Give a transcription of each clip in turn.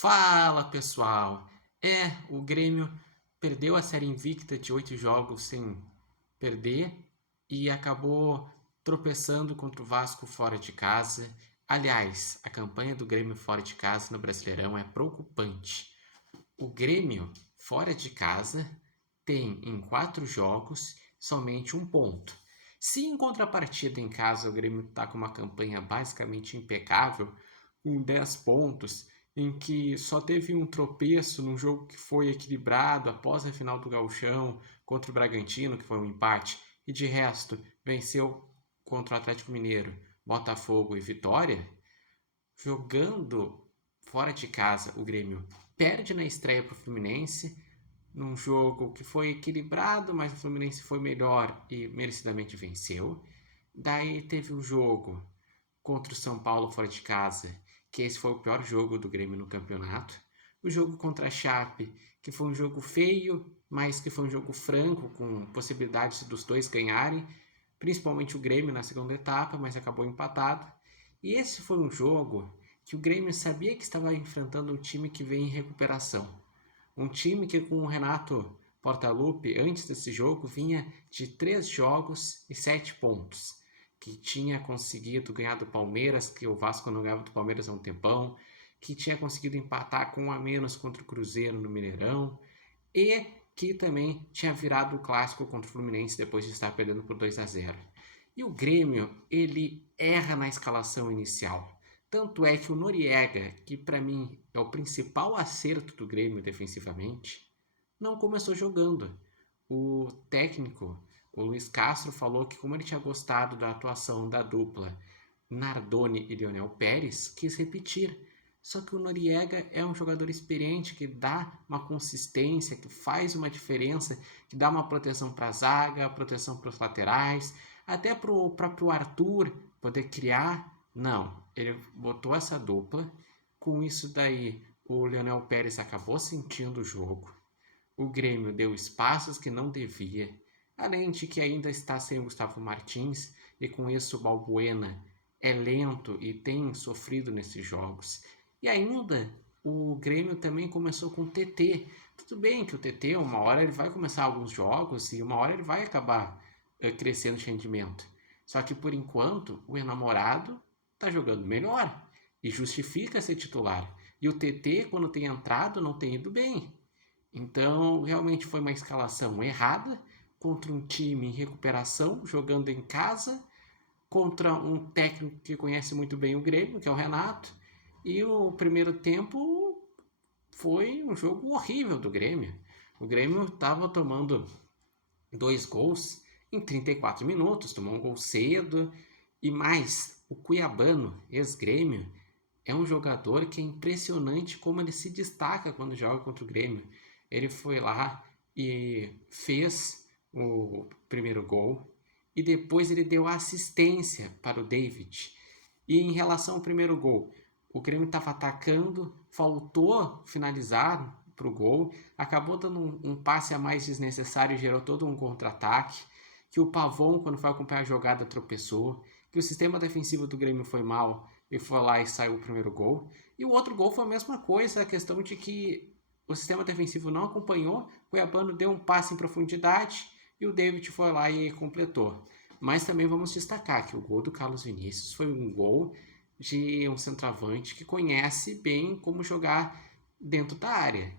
Fala pessoal! O Grêmio perdeu a série invicta de 8 jogos sem perder e acabou tropeçando contra o Vasco fora de casa. Aliás, a campanha do Grêmio fora de casa no Brasileirão é preocupante. O Grêmio fora de casa tem em 4 jogos somente um ponto. Se em contrapartida em casa o Grêmio está com uma campanha basicamente impecável, com 10 pontos, em que só teve um tropeço num jogo que foi equilibrado após a final do Gauchão contra o Bragantino, que foi um empate, e de resto venceu contra o Atlético Mineiro, Botafogo e Vitória, jogando fora de casa, o Grêmio perde na estreia para o Fluminense, num jogo que foi equilibrado, mas o Fluminense foi melhor e merecidamente venceu. Daí teve o jogo contra o São Paulo fora de casa, que esse foi o pior jogo do Grêmio no campeonato. O jogo contra a Chape, que foi um jogo feio, mas que foi um jogo franco, com possibilidades dos dois ganharem, principalmente o Grêmio na segunda etapa, mas acabou empatado. E esse foi um jogo que o Grêmio sabia que estava enfrentando um time que vem em recuperação. Um time que com o Renato Portaluppi, antes desse jogo, vinha de 3 jogos e 7 pontos, que tinha conseguido ganhar do Palmeiras, que o Vasco não ganhava do Palmeiras há um tempão, que tinha conseguido empatar com um a menos contra o Cruzeiro no Mineirão, e que também tinha virado o clássico contra o Fluminense depois de estar perdendo por 2-0. E o Grêmio, ele erra na escalação inicial. Tanto é que o Noriega, que para mim é o principal acerto do Grêmio defensivamente, não começou jogando. O técnico, o Luiz Castro, falou que como ele tinha gostado da atuação da dupla Nardoni e Lionel Pérez, quis repetir. Só que o Noriega é um jogador experiente que dá uma consistência, que faz uma diferença, que dá uma proteção para a zaga, proteção para os laterais, até para o próprio Arthur poder criar. Não, ele botou essa dupla. Com isso daí, o Lionel Pérez acabou sentindo o jogo. O Grêmio deu espaços que não devia, além de que ainda está sem o Gustavo Martins e com isso o Balbuena é lento e tem sofrido nesses jogos. E ainda o Grêmio também começou com o TT. Tudo bem que o TT, uma hora ele vai começar alguns jogos e uma hora ele vai acabar crescendo de rendimento. Só que por enquanto o enamorado está jogando melhor e justifica ser titular. E o TT, quando tem entrado, não tem ido bem. Então, realmente foi uma escalação errada contra um time em recuperação, jogando em casa, contra um técnico que conhece muito bem o Grêmio, que é o Renato. E o primeiro tempo foi um jogo horrível do Grêmio. O Grêmio estava tomando 2 gols em 34 minutos, tomou um gol cedo. E mais, o Cuiabano, ex-Grêmio, é um jogador que é impressionante como ele se destaca quando joga contra o Grêmio. Ele foi lá e fez o primeiro gol e depois ele deu assistência para o David. E em relação ao primeiro gol, o Grêmio estava atacando, faltou finalizar para o gol, acabou dando um passe a mais desnecessário e gerou todo um contra-ataque, que o Pavon, quando foi acompanhar a jogada, tropeçou, que o sistema defensivo do Grêmio foi mal e foi lá e saiu o primeiro gol. E o outro gol foi a mesma coisa, a questão de que o sistema defensivo não acompanhou, o Cuiabano deu um passe em profundidade e o David foi lá e completou. Mas também vamos destacar que o gol do Carlos Vinícius foi um gol de um centroavante que conhece bem como jogar dentro da área.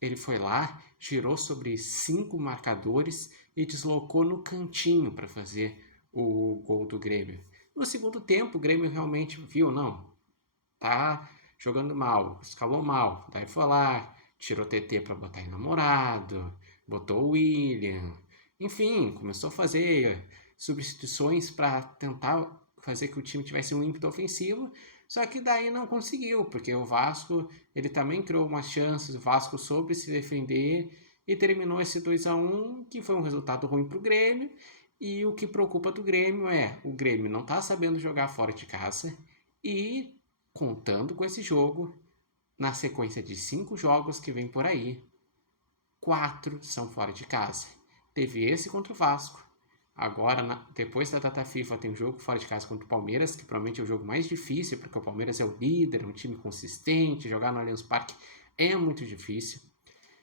Ele foi lá, girou sobre 5 marcadores e deslocou no cantinho para fazer o gol do Grêmio. No segundo tempo, o Grêmio realmente viu, não, tá jogando mal, escalou mal. Daí foi lá, tirou TT para botar em namorado, botou o William. Enfim, começou a fazer substituições para tentar fazer que o time tivesse um ímpeto ofensivo, só que daí não conseguiu, porque o Vasco, ele também criou umas chances, o Vasco soube se defender e terminou esse 2-1, que foi um resultado ruim para o Grêmio. E o que preocupa do Grêmio é o Grêmio não está sabendo jogar fora de casa e contando com esse jogo, na sequência de 5 jogos que vem por aí, 4 são fora de casa. Teve esse contra o Vasco, Agora, depois da data FIFA, tem um jogo fora de casa contra o Palmeiras, que provavelmente é o jogo mais difícil, porque o Palmeiras é o líder, é um time consistente, jogar no Allianz Parque é muito difícil.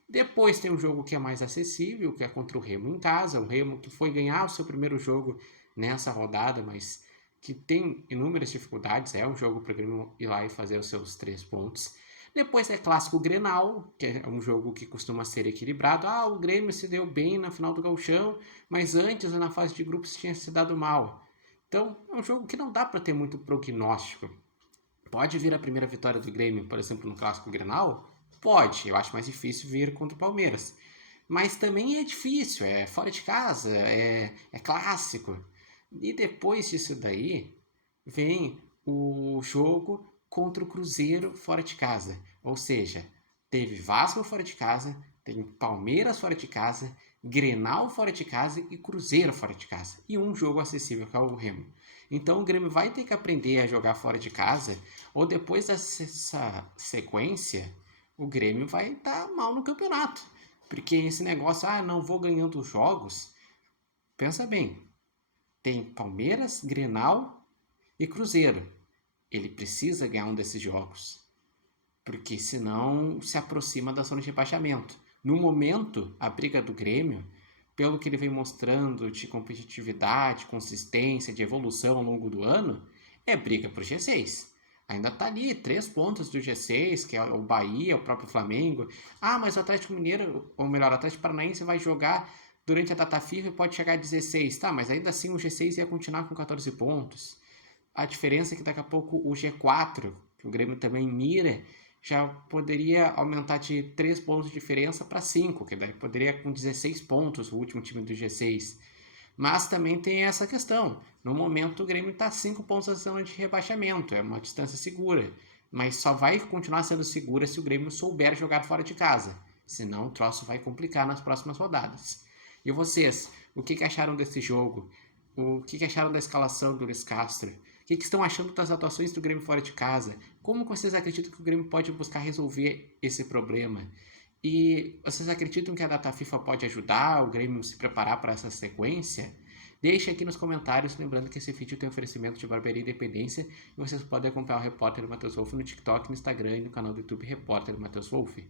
Depois tem um jogo que é mais acessível, que é contra o Remo em casa, o Remo que foi ganhar o seu primeiro jogo nessa rodada, mas que tem inúmeras dificuldades, é um jogo para o Grêmio ir lá e fazer os seus 3 pontos. Depois é clássico Grenal, que é um jogo que costuma ser equilibrado. O Grêmio se deu bem na final do Gauchão, mas antes, na fase de grupos, tinha se dado mal. Então, é um jogo que não dá para ter muito prognóstico. Pode vir a primeira vitória do Grêmio, por exemplo, no clássico Grenal? Pode, eu acho mais difícil vir contra o Palmeiras. Mas também é difícil, é fora de casa, é clássico. E depois disso daí, vem o jogo contra o Cruzeiro fora de casa. Ou seja, teve Vasco fora de casa, tem Palmeiras fora de casa, Grenal fora de casa e Cruzeiro fora de casa. E um jogo acessível, que é o Remo. Então o Grêmio vai ter que aprender a jogar fora de casa, ou depois dessa sequência, o Grêmio vai estar mal no campeonato. Porque esse negócio, não vou ganhando os jogos. Pensa bem, tem Palmeiras, Grenal e Cruzeiro. Ele precisa ganhar um desses jogos, porque senão se aproxima da zona de rebaixamento. No momento, a briga do Grêmio, pelo que ele vem mostrando de competitividade, consistência, de evolução ao longo do ano, é briga pro G6. Ainda tá ali, 3 pontos do G6, que é o Bahia, o próprio Flamengo. Mas o Atlético Mineiro, ou melhor, o Atlético Paranaense vai jogar durante a data FIFA e pode chegar a 16. Tá, mas ainda assim o G6 ia continuar com 14 pontos. A diferença é que daqui a pouco o G4, que o Grêmio também mira, já poderia aumentar de 3 pontos de diferença para 5, que daí poderia com 16 pontos o último time do G6. Mas também tem essa questão. No momento o Grêmio está 5 pontos acima de rebaixamento, é uma distância segura. Mas só vai continuar sendo segura se o Grêmio souber jogar fora de casa. Senão o troço vai complicar nas próximas rodadas. E vocês, o que acharam desse jogo? O que acharam da escalação do Luiz Castro? O que estão achando das atuações do Grêmio fora de casa? Como vocês acreditam que o Grêmio pode buscar resolver esse problema? E vocês acreditam que a data FIFA pode ajudar o Grêmio a se preparar para essa sequência? Deixe aqui nos comentários, lembrando que esse vídeo tem oferecimento de Barbearia Independência e vocês podem acompanhar o Repórter Matheus Wolff no TikTok, no Instagram e no canal do YouTube Repórter Matheus Wolff.